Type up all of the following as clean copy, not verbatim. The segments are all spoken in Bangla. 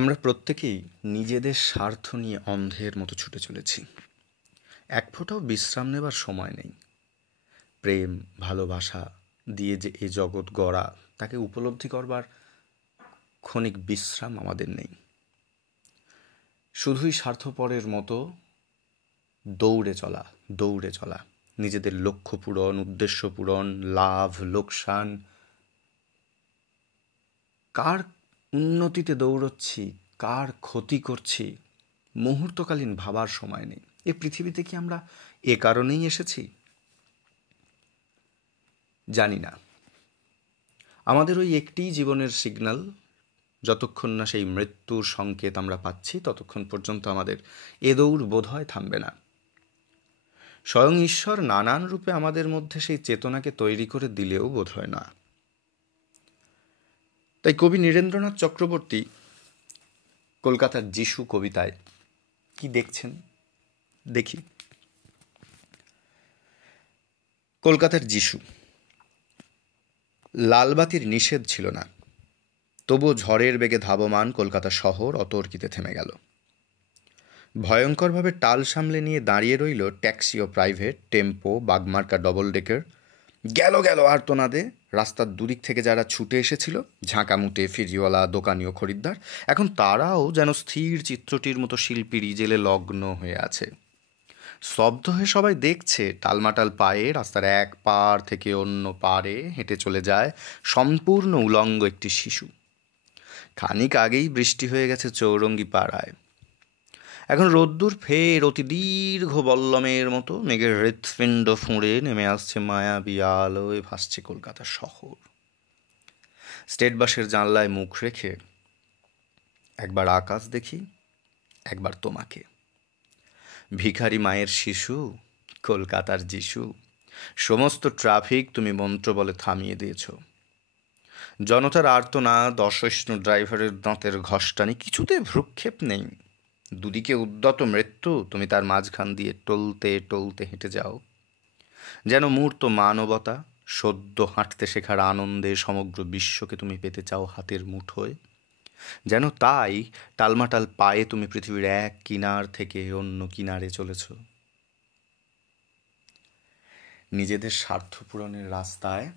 আমরা প্রত্যেকেই নিজেদের স্বার্থ নিয়ে অন্ধের মতো ছুটে চলেছি। এক ফোঁটাও বিশ্রাম নেবার সময় নেই। প্রেম ভালোবাসা দিয়ে যে এ জগৎ গড়া, তাকে উপলব্ধি করবার ক্ষণিক বিশ্রাম আমাদের নেই। শুধুই স্বার্থপরের মতো দৌড়ে চলা নিজেদের লক্ষ্য পূরণ, উদ্দেশ্য পূরণ, লাভ লোকসান, কার উন্নতিতে দৌড়চ্ছি, কার ক্ষতি করছি, মুহূর্তকালীন ভাবার সময় নেই। এ পৃথিবীতে কি আমরা এ কারণেই এসেছি? জানি না। আমাদের ওই একটিই জীবনের সিগন্যাল, যতক্ষণ না সেই মৃত্যুর সংকেত আমরা পাচ্ছি ততক্ষণ পর্যন্ত আমাদের এ দৌড় বোধহয় থামবে না। স্বয়ং ঈশ্বর নানান রূপে আমাদের মধ্যে সেই চেতনাকে তৈরি করে দিলেও বোধহয় না। তাই কবি নীরেন্দ্রনাথ চক্রবর্তী কলকাতার যিশু কবিতায় কি দেখছেন দেখি। কলকাতার যিশু। লালবাতির নিষেধ ছিল না, তবুও ঝড়ের বেগে ধাবমান কলকাতা শহর অতর্কিতে থেমে গেল। ভয়ঙ্করভাবে টাল সামলে নিয়ে দাঁড়িয়ে রইল ট্যাক্সি ও প্রাইভেট, টেম্পো, বাগমার্কা ডবল ডেকার। গেল আর্তনাদে। রাস্তার দুদিক থেকে যারা ছুটে এসেছিল, ঝাঁকামুটে ফেরিওয়ালা, দোকানি ও খরিদ্দার, এখন তারাও যেন স্থির চিত্রটির মতো শিল্পীর ইজেলে লগ্ন হয়ে আছে। স্তব্ধ হয়ে সবাই দেখছে টালমাটাল পায়ে রাস্তার এক পার থেকে অন্য পারে হেঁটে চলে যায় সম্পূর্ণ উলঙ্গ একটি শিশু। খানিক আগেই বৃষ্টি হয়ে গেছে চৌরঙ্গি পাড়ায়। এখন রোদ্দুর ফের অতি দীর্ঘ বল্লমের মতো মেঘের হৃৎপিণ্ড ফুঁড়ে নেমে আসছে মায়াবী আলোয় ভাসছে কলকাতা শহর। স্টেট বাসের জানলায় মুখ রেখে একবার আকাশ দেখি, একবার তোমাকে। ভিখারি মায়ের শিশু, কলকাতার যিশু, সমস্ত ট্রাফিক তুমি মন্ত্র বলে থামিয়ে দিয়েছ। জনতার আর্তনাদ, অসহিষ্ণু ড্রাইভারের দাঁতের ঘষ্টানি, কিছুতে ভ্রুক্ষেপ নেই। দুদিকে উদ্যত মৃত্যু, তুমি তার মাঝখান দিয়ে টলতে টলতে হেঁটে যাও। যেন মূর্ত মানবতা, সদ্য হাঁটতে শেখার আনন্দে সমগ্র বিশ্বকে তুমি পেতে চাও হাতের মুঠোয়। যেন তাই টালমাটাল পায়ে তুমি পৃথিবীর এক কিনার থেকে অন্য কিনারে চলেছ। নিজেদের স্বার্থ পূরণের রাস্তায়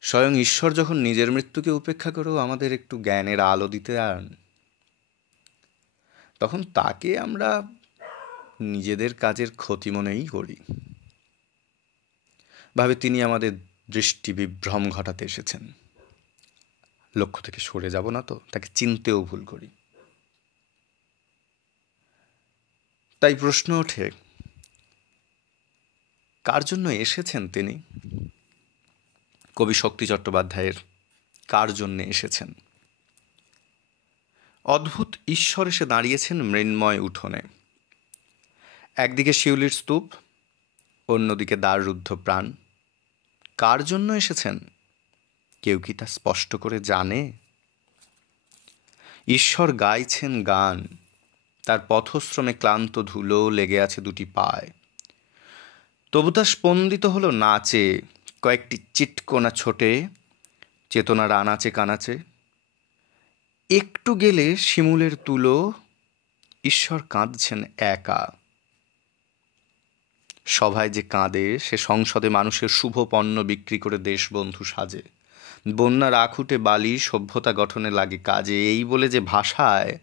স্বয়ং ঈশ্বর যখন নিজের মৃত্যুকে উপেক্ষা করেও আমাদের একটু জ্ঞানের আলো দিতে আন, তখন তাকে আমরা নিজেদের কাজের ক্ষতি মনেই করি। ভাবে তিনি আমাদের দৃষ্টি বিভ্রম ঘটাতে এসেছেন। লক্ষ্য থেকে সরে যাব না তো, তাকে চিনতেও ভুল করি। তাই প্রশ্ন ওঠে, কার জন্য এসেছেন তিনি? কবি শক্তি চট্টোপাধ্যায়ের কার জন্যে এসেছেন? অদ্ভুত ঈশ্বর এসে দাঁড়িয়েছেন মৃন্ময় উঠোনে। একদিকে শিউলির স্তূপ, অন্যদিকে দ্বাররুদ্ধ প্রাণ। কার জন্য এসেছেন কেউ কি তা স্পষ্ট করে জানে? ঈশ্বর গাইছেন গান, তার পথশ্রমে ক্লান্ত ধুলো লেগে আছে দুটি পায়। তবু তা স্পন্দিত হলো নাচে, কয়েকটি চিটকোনা ছোটে, চেতনার আনাচে কানাচে। একটু গেলে শিমুলের তুলো, ঈশ্বর কাঁদছেন একা। সভায় যে কাঁদে, সে সংসদে মানুষের শুভ পণ্য বিক্রি করে দেশবন্ধু সাজে। বন্যার আখুটে বালি সভ্যতা গঠনে লাগে কাজে, এই বলে যে ভাষায়,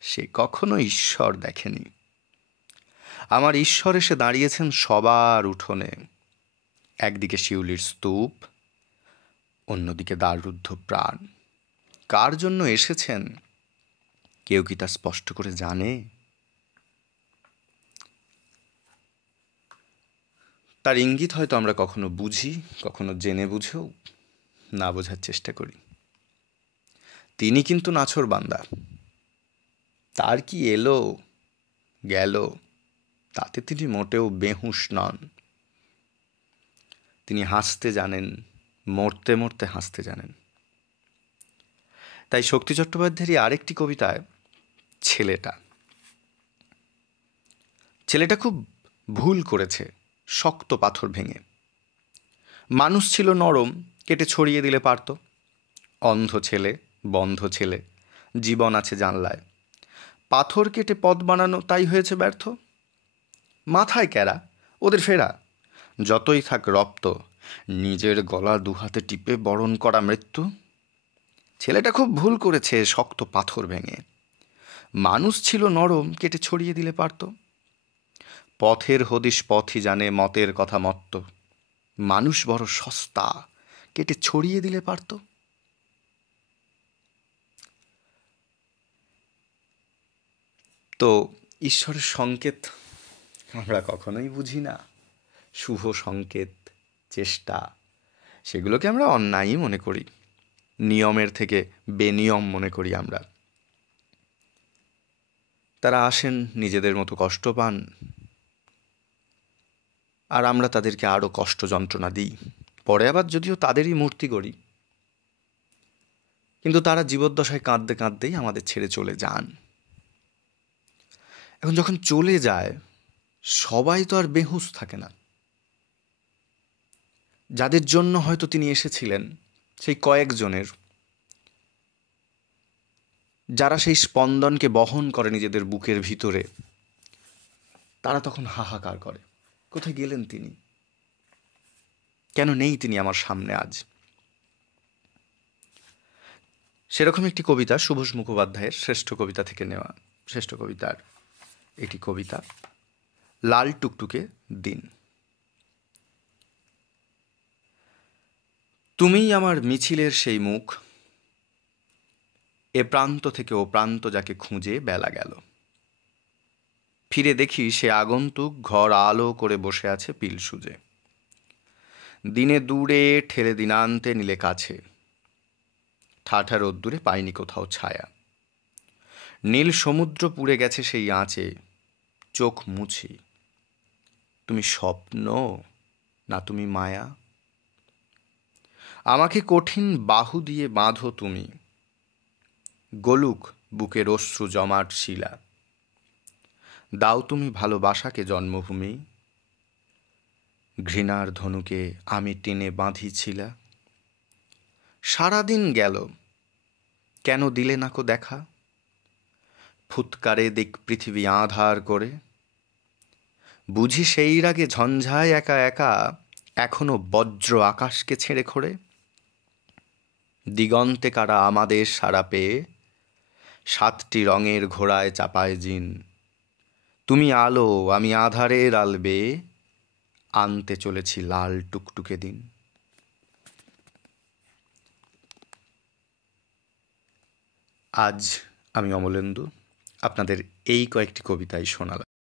সে কখনো ঈশ্বর দেখেনি। আমার ঈশ্বর এসে দাঁড়িয়েছেন সবার উঠোনে। একদিকে শিউলির স্তূপ, অন্যদিকে দ্বাররুদ্ধ প্রাণ। কার জন্য এসেছেন কেউ কি তা স্পষ্ট করে জানে? তার ইঙ্গিত হয়তো আমরা কখনো বুঝি, কখনো জেনে বুঝেও না বোঝার চেষ্টা করি। তিনি কিন্তু নাছোড়বান্দা। তার কি এলো গেল তাতে তিনি মোটেও বেহুঁশ নন। তিনি হাসতে জানেন, মরতে মরতে হাসতে জানেন। তাই শক্তি চট্টোপাধ্যায়েরই আরেকটি কবিতায় ছেলেটা খুব ভুল করেছে, শক্ত পাথর ভেঙে। মানুষ ছিল নরম, কেটে ছড়িয়ে দিলে পারত। অন্ধ ছেলে, বন্ধ ছেলে, জীবন আছে জানলায়। পাথর কেটে পথ বানানো তাই হয়েছে ব্যর্থ। মাথায় ক্যারা, ওদের ফেরা। যতই থাক রপ্ত, নিজের গলা দুহাতে টিপে বরণ করা মৃত্যু। ছেলেটা খুব ভুল করেছে শক্ত পাথর ভেঙে। মানুষ ছিল নরম, কেটে ছড়িয়ে দিলে পারত। পথের হদিশ পথই জানে, মতের কথা মত্ত। মানুষ বড় সস্তা, কেটে ছড়িয়ে দিলে পারত। তো ঈশ্বরের সংকেত আমরা কখনোই বুঝি না। শুভ সংকেত, চেষ্টা, সেগুলোকে আমরা অন্যায়ই মনে করি। নিয়মের থেকে বেনিয়ম মনে করি আমরা। তারা আসেন, নিজেদের মতো কষ্ট পান, আর আমরা তাদেরকে আরও কষ্ট যন্ত্রণা দিই। পরে আবার যদিও তাদেরই মূর্তি গড়ি, কিন্তু তারা জীবদ্দশায় কাঁদতে কাঁদতেই আমাদের ছেড়ে চলে যান। এখন যখন চলে যায়, সবাই তো আর বেহুঁশ থাকে না। যাদের জন্য হয়তো তিনি এসেছিলেন, সেই কয়েকজনের, যারা সেই স্পন্দনকে বহন করে নিজেদের বুকের ভিতরে, তারা তখন হাহাকার করে, কোথায় গেলেন তিনি? কেন নেই তিনি আমার সামনে আজ? সেরকম একটি কবিতা সুভাষ মুখোপাধ্যায়ের শ্রেষ্ঠ কবিতা থেকে নেওয়া। শ্রেষ্ঠ কবিতার একটি কবিতা, লাল টুকটুকে দিন। তুমিই আমার মিছিলের সেই মুখ, এ প্রান্ত থেকে ও প্রান্ত যাকে খুঁজে বেলা গেল। ফিরে দেখি সে আগন্তুক ঘর আলো করে বসে আছে পিল সুজে। দিনে দূরে ঠেলে দিনান্তে নিলে কাছে, ঠাঠা রোদ্দুরে পাইনি কোথাও ছায়া। নীল সমুদ্র পুড়ে গেছে সেই আঁচে, চোখ মুছি। তুমি স্বপ্ন না তুমি মায়া? আমাকে কঠিন বাহু দিয়ে বাঁধো তুমি, গলুক বুকের অশ্রু জমাট শিলা। দাও তুমি ভালোবাসাকে জন্মভূমি, ঘৃণার ধনুকে আমি টেনে বাঁধিছিলা। সারাদিন গেল, কেন দিলে নাকো দেখা? ফুৎকারে দিক পৃথিবী আঁধার করে, বুঝি সেই রাগে ঝঞ্ঝায় একা একা এখনো বজ্র আকাশকে ছেড়ে খোড়ে। দিগন্তে কারা আমাদের সারা পেয়ে, 7টি রঙের ঘোড়ায় চাপায় জিন। তুমি আলো, আমি আধারের আলবে, আনতে চলেছি লাল টুকটুকে দিন। আজ আমি অমলেন্দু আপনাদের এই কয়েকটি কবিতাই শোনালাম।